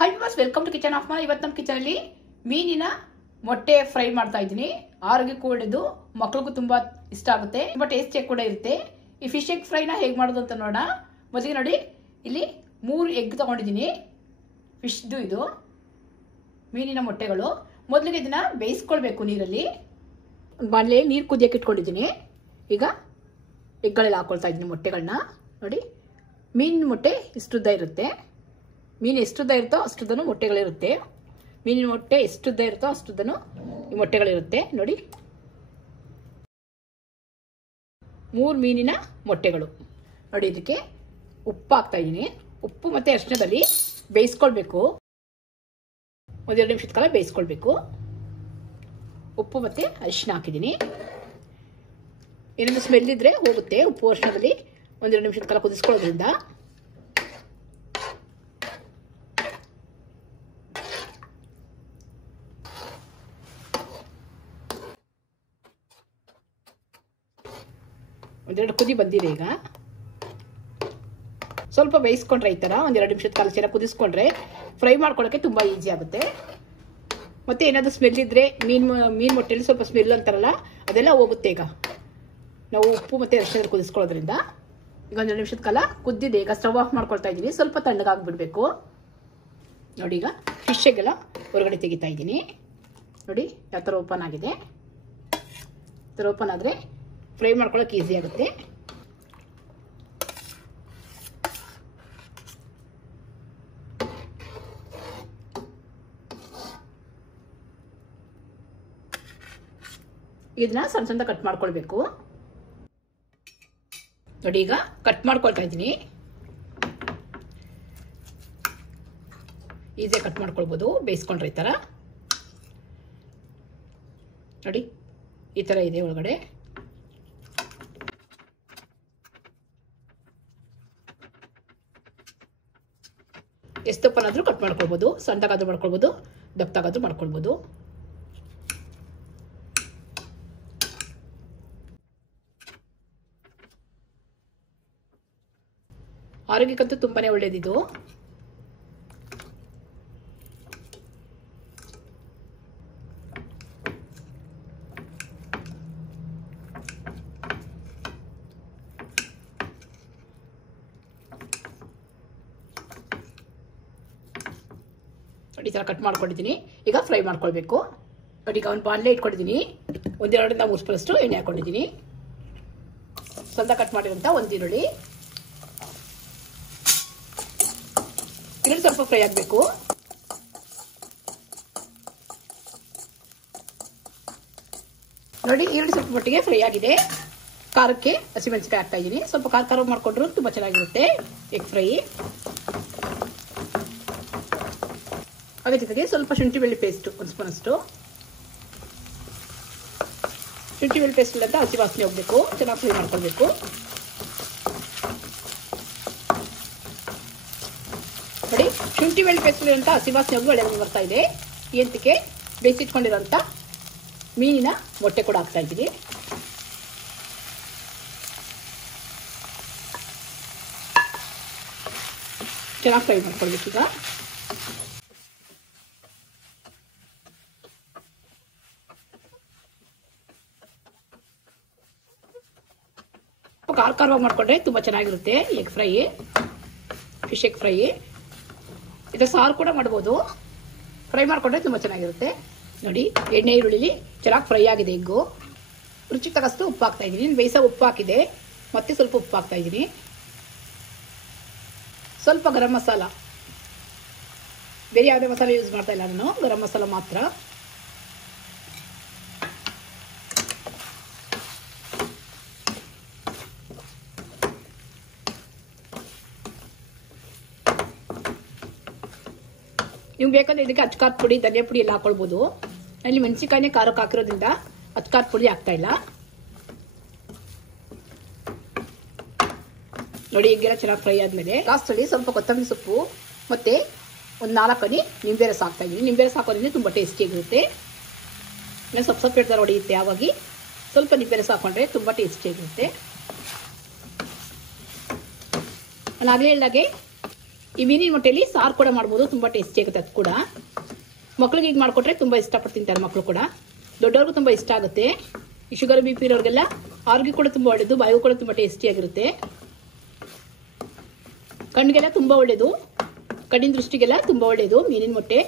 Hi guys welcome to kitchen of ಮಾ. ಇವತ್ತು ನಮ್ಮ ಕಿಚನಲ್ಲಿ ಮೀನಿನ ಮೊಟ್ಟೆ ಫ್ರೈ ಮಾಡ್ತಾ ಇದ್ದೀನಿ. ಆರೋಗ್ಯಕ್ಕೂ ಒಳ್ಳೆಯದು, ಮಕ್ಕಳಿಗೂ ತುಂಬ ಇಷ್ಟ ಆಗುತ್ತೆ, ತುಂಬ ಟೇಸ್ಟಿಯಾಗಿ ಕೂಡ ಇರುತ್ತೆ. ಈ ಫಿಶ್ ಎಗ್ ಫ್ರೈನ ಹೇಗೆ ಮಾಡೋದು ಅಂತ ನೋಡೋಣ. ಮೊದಲಿಗೆ ನೋಡಿ, ಇಲ್ಲಿ 3 ಎಗ್ ತೊಗೊಂಡಿದ್ದೀನಿ. ಫಿಶ್ದು ಇದು ಮೀನಿನ ಮೊಟ್ಟೆಗಳು. ಮೊದಲಿಗೆ ಇದನ್ನು ಬೇಯಿಸ್ಕೊಳ್ಬೇಕು ನೀರಲ್ಲಿ. ಬಾಣಲೆ ನೀರು ಕುದಿಯೋಕೆ ಇಟ್ಕೊಂಡಿದ್ದೀನಿ. ಈಗ ಎಗ್ಗಳೆಲ್ಲ ಹಾಕ್ಕೊಳ್ತಾ ಇದ್ದೀನಿ ಮೊಟ್ಟೆಗಳನ್ನ. ನೋಡಿ, ಮೀನಿನ ಮೊಟ್ಟೆ ಇಷ್ಟುದ್ದ ಇರುತ್ತೆ. ಮೀನು ಎಷ್ಟುದ್ದ ಇರುತ್ತೋ ಅಷ್ಟುದ್ದನು ಮೊಟ್ಟೆಗಳಿರುತ್ತೆ. ಮೀನಿನ ಮೊಟ್ಟೆ ಎಷ್ಟುದ್ದ ಇರುತ್ತೋ ಅಷ್ಟುದ್ದನು ಈ ಮೊಟ್ಟೆಗಳಿರುತ್ತೆ. ನೋಡಿ, 3 ಮೀನಿನ ಮೊಟ್ಟೆಗಳು. ನೋಡಿ, ಇದಕ್ಕೆ ಉಪ್ಪು ಹಾಕ್ತಾ ಇದ್ದೀನಿ. ಉಪ್ಪು ಮತ್ತು ಅರಿಶಿಣದಲ್ಲಿ ಬೇಯಿಸ್ಕೊಳ್ಬೇಕು. 1-2 ನಿಮಿಷದ ಕಾಲ ಬೇಯಿಸ್ಕೊಳ್ಬೇಕು. ಉಪ್ಪು ಮತ್ತು ಅರಿಶಿಣ ಹಾಕಿದ್ದೀನಿ. ಏನಾದರೂ ಸ್ಮೆಲ್ ಇದ್ದರೆ ಹೋಗುತ್ತೆ. ಉಪ್ಪು ಅರಿಶಿಣದಲ್ಲಿ 1-2 ನಿಮಿಷದ ಕಾಲ ಕುದಿಸ್ಕೊಳ್ಳೋದ್ರಿಂದ. ಒಂದೆರಡು ಕುದಿ ಬಂದಿದೆ. ಈಗ ಸ್ವಲ್ಪ ಬೇಯಿಸ್ಕೊಂಡ್ರೆ ಈ ಥರ 1-2 ನಿಮಿಷದ ಕಾಲ ಚೆನ್ನಾಗಿ ಕುದಿಸ್ಕೊಂಡ್ರೆ ಫ್ರೈ ಮಾಡ್ಕೊಳ್ಳೋಕ್ಕೆ ತುಂಬ ಈಸಿ ಆಗುತ್ತೆ. ಮತ್ತು ಏನಾದರೂ ಸ್ಮೆಲ್ ಇದ್ದರೆ ಮೀನು ಮೊಟ್ಟೆಯಲ್ಲಿ ಸ್ವಲ್ಪ ಸ್ಮೆಲ್ ಅಂತಾರಲ್ಲ, ಅದೆಲ್ಲ ಹೋಗುತ್ತೆ. ಈಗ ನಾವು ಉಪ್ಪು ಮತ್ತು ಅರಿಶಿಣ ಕುದಿಸ್ಕೊಳ್ಳೋದ್ರಿಂದ. ಈಗ 1-2 ನಿಮಿಷದ ಕಾಲ ಕುದ್ದಿದೆ. ಈಗ ಸ್ಟವ್ ಆಫ್ ಮಾಡ್ಕೊಳ್ತಾ ಇದ್ದೀನಿ. ಸ್ವಲ್ಪ ತಣ್ಣಗಾಗ್ಬಿಡ್ಬೇಕು. ನೋಡಿ, ಈಗ ಫಿಶ್ಗೆಲ್ಲ ಹೊರಗಡೆ ತೆಗಿತಾ ಇದ್ದೀನಿ. ನೋಡಿ ಯಾವ ಥರ ಓಪನ್ ಆಗಿದೆ. ಈ ಥರ ಓಪನ್ ಆದರೆ ಫ್ರೈ ಮಾಡ್ಕೊಳ್ಳೋಕೆ ಈಸಿ ಆಗುತ್ತೆ. ಇದನ್ನ ಸಣ್ಣ ಸಣ್ಣ ಕಟ್ ಮಾಡ್ಕೊಳ್ಬೇಕು. ನೋಡಿ, ಈಗ ಕಟ್ ಮಾಡ್ಕೊಳ್ತಾ ಇದ್ದೀನಿ. ಈಸಿಯಾಗಿ ಕಟ್ ಮಾಡ್ಕೊಳ್ಬೋದು ಬೇಯಿಸ್ಕೊಂಡ್ರೆ ಈ ಥರ. ನೋಡಿ, ಈ ಥರ ಇದೆ ಒಳಗಡೆ. ಎಷ್ಟು ದಪ್ಪನಾದರೂ ಕಟ್ ಮಾಡ್ಕೊಳ್ಬೋದು. ಸಣ್ಣದಾಗಾದ್ರೂ ಮಾಡ್ಕೊಳ್ಬೋದು, ದಪ್ಪದಾಗಾದ್ರೂ ಮಾಡ್ಕೊಳ್ಬೋದು. ಆರೋಗ್ಯಕ್ಕಂತೂ ತುಂಬಾನೇ ಒಳ್ಳೇದಿದು. ನೋಡಿ, ಈ ಥರ ಕಟ್ ಮಾಡ್ಕೊಂಡಿದ್ದೀನಿ. ಈಗ ಫ್ರೈ ಮಾಡ್ಕೊಳ್ಬೇಕು. ನೋಡಿ, ಈಗ ಒಂದು ಬಾಣಲೆ ಇಟ್ಕೊಂಡಿದ್ದೀನಿ. 1-2 3 ಸ್ಪೂನಷ್ಟು ಎಣ್ಣೆ ಹಾಕೊಂಡಿದ್ದೀನಿ. ಸಣ್ಣ ಕಟ್ ಮಾಡಿರೋಂಥ ಒಂದು ಈರುಳ್ಳಿ ಸ್ವಲ್ಪ ಫ್ರೈ ಆಗಬೇಕು. ನೋಡಿ, ಈರುಳ್ಳಿ ಸ್ವಲ್ಪ ಮಟ್ಟಿಗೆ ಫ್ರೈ ಆಗಿದೆ. ಖಾರಕ್ಕೆ ಹಸಿಮೆಣಸಿನಕಾಯಿ ಹಾಕ್ತಾ ಇದ್ದೀನಿ. ಸ್ವಲ್ಪ ಖಾರ ಮಾಡ್ಕೊಂಡ್ರು ತುಂಬ ಚೆನ್ನಾಗಿರುತ್ತೆ ಎಗ್ ಫ್ರೈ. ಅದ್ರ ಜೊತೆಗೆ ಸ್ವಲ್ಪ ಶುಂಠಿ ಬೆಳ್ಳುಳ್ಳಿ ಪೇಸ್ಟ್ 1 ಸ್ಪೂನಷ್ಟು. ಶುಂಠಿ ಬೆಳ್ಳುಳ್ಳಿ ಪೇಸ್ಟ್ ಇಲ್ಲ ಅಂತ ಹಸಿ ವಾಸನೆ ಹೋಗಬೇಕು. ಚೆನ್ನಾಗಿ ಫ್ರೈ ಮಾಡ್ಕೊಳ್ಬೇಕು. ನೋಡಿ, ಶುಂಠಿ ಬೆಳ್ಳುಳ್ಳಿ ಪೇಸ್ಟ್ ಅಂತ ಹಸಿ ವಾಸನೆ ಹೋಗಿ ಒಳ್ಳೆ ಬರ್ತಾ ಇದೆ. ಎಂತಕ್ಕೆ ಬೇಯಿಸಿಟ್ಕೊಂಡಿರೋಂಥ ಮೀನಿನ ಮೊಟ್ಟೆ ಕೂಡ ಹಾಕ್ತಾ ಇದ್ದೀನಿ. ಚೆನ್ನಾಗಿ ಫ್ರೈ ಮಾಡ್ಕೊಳ್ಬೇಕು. ಈಗ ಖಾರವಾಗಿ ಮಾಡ್ಕೊಂಡ್ರೆ ತುಂಬ ಚೆನ್ನಾಗಿರುತ್ತೆ egg fry, fish egg fry. ಇದು ಸಾರು ಕೂಡ ಮಾಡ್ಬೋದು. ಫ್ರೈ ಮಾಡ್ಕೊಂಡ್ರೆ ತುಂಬ ಚೆನ್ನಾಗಿರುತ್ತೆ. ನೋಡಿ, ಎಣ್ಣೆ ಈರುಳ್ಳಿ ಚೆನ್ನಾಗಿ ಫ್ರೈ ಆಗಿದೆ ಎಗ್ಗು. ರುಚಿಗೆ ತಕ್ಕಷ್ಟು ಉಪ್ಪು ಹಾಕ್ತಾ ಇದ್ದೀನಿ. ಬೇಯಿಸೋ ಉಪ್ಪು ಹಾಕಿದೆ, ಮತ್ತೆ ಸ್ವಲ್ಪ ಉಪ್ಪು ಹಾಕ್ತಾ ಇದ್ದೀನಿ. ಸ್ವಲ್ಪ ಗರಂ ಮಸಾಲ, ಬೇರೆ ಯಾವುದೇ ಮಸಾಲೆ ಯೂಸ್ ಮಾಡ್ತಾ ಇಲ್ಲ ನಾನು, ಗರಂ ಮಸಾಲ ಮಾತ್ರ. ನೀವು ಬೇಕಾದ್ರೆ ಇದಕ್ಕೆ ಅಚ್ಕಾರದ ಪುಡಿ, ಧನಿಯಾ ಪುಡಿ ಎಲ್ಲ ಹಾಕೊಳ್ಬೋದು. ಅಲ್ಲಿ ಮೆಣಸಿನಕಾಯಿನೇ ಖಾರಕ್ಕೆ ಹಾಕಿರೋದ್ರಿಂದ ಅಚ್ಕಾರದ ಪುಡಿ ಹಾಕ್ತಾ ಇಲ್ಲ. ನೋಡಿ, ಈಗೆಲ್ಲ ಚೆನ್ನಾಗಿ ಫ್ರೈ ಆದಮೇಲೆ ಲಾಸ್ಟಲ್ಲಿ ಸ್ವಲ್ಪ ಕೊತ್ತಂಬರಿ ಸೊಪ್ಪು ಮತ್ತು ಒಂದು 4 ಹನಿ ನಿಂಬೆ ರಸ ಹಾಕ್ತಾ ಇದ್ದೀನಿ. ನಿಂಬೆ ರಸ ಹಾಕೋದ್ರಿಂದ ತುಂಬ ಟೇಸ್ಟಿಯಾಗಿರುತ್ತೆ. ಸೊಪ್ಪು ಇಡ್ತಾರೆ ಹೊಡೆಯುತ್ತೆ. ಆವಾಗಿ ಸ್ವಲ್ಪ ನಿಂಬೆ ರಸ ಹಾಕೊಂಡ್ರೆ ತುಂಬ ಟೇಸ್ಟಿಯಾಗಿರುತ್ತೆ. ನಾನು ಆಗಲೇ ಹೇಳಿದಾಗೆ ಈ ಮೀನಿನ ಮೊಟ್ಟೆಯಲ್ಲಿ ಸಾರು ಕೂಡ ಮಾಡ್ಬೋದು, ತುಂಬಾ ಟೇಸ್ಟಿ ಆಗುತ್ತೆ. ಅದು ಕೂಡ ಮಕ್ಳಿಗೆ ಈಗ ಮಾಡ್ಕೊಟ್ರೆ ತುಂಬಾ ಇಷ್ಟಪಟ್ಟು ತಿಂತಾರೆ ಮಕ್ಕಳು ಕೂಡ. ದೊಡ್ಡವ್ರಿಗೂ ತುಂಬಾ ಇಷ್ಟ ಆಗುತ್ತೆ. ಈ ಶುಗರ್ BP ಇರೋರಿಗೆಲ್ಲ ಆರೋಗ್ಯ ಕೂಡ ತುಂಬಾ ಒಳ್ಳೇದು, ಬಾಯಿಗೂ ಕೂಡ ತುಂಬಾ ಟೇಸ್ಟಿ ಆಗಿರುತ್ತೆ. ಕಣ್ಣಿಗೆಲ್ಲ ತುಂಬಾ ಒಳ್ಳೇದು, ಕಣ್ಣಿನ ದೃಷ್ಟಿಗೆಲ್ಲ ತುಂಬಾ ಒಳ್ಳೇದು ಮೀನಿನ ಮೊಟ್ಟೆ.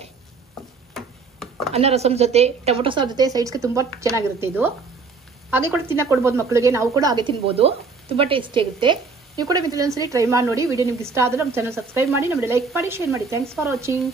ಅನ್ನ ರಸಂ ಜೊತೆ ಟೊಮೊಟೊ ಸಾರು ಜೊತೆ ಸೈಡ್ಸ್ಗೆ ತುಂಬಾ ಚೆನ್ನಾಗಿರುತ್ತೆ ಇದು. ಹಾಗೆ ಕೂಡ ತಿನ್ನಕ್ಕೆ ಕೊಡ್ಬೋದು ಮಕ್ಕಳಿಗೆ, ನಾವು ಕೂಡ ಹಾಗೆ ತಿನ್ಬೋದು, ತುಂಬಾ ಟೇಸ್ಟಿ ಆಗುತ್ತೆ. ನೀವು ಕೂಡ ಒಂದ್ಸಲಿ ಟ್ರೈ ಮಾಡಿ ನೋಡಿ. ವಿಡಿಯೋ ನಿಮ್ಗೆ ಇಷ್ಟ ಆದ್ರೆ ನಮ್ಮ ಚಾನಲ್ ಸಬ್ಸ್ಕ್ರೈಬ್ ಮಾಡಿ, ನಮಗೆ ಲೈಕ್ ಮಾಡಿ, ಶೇರ್ ಮಾಡಿ. Thanks for watching.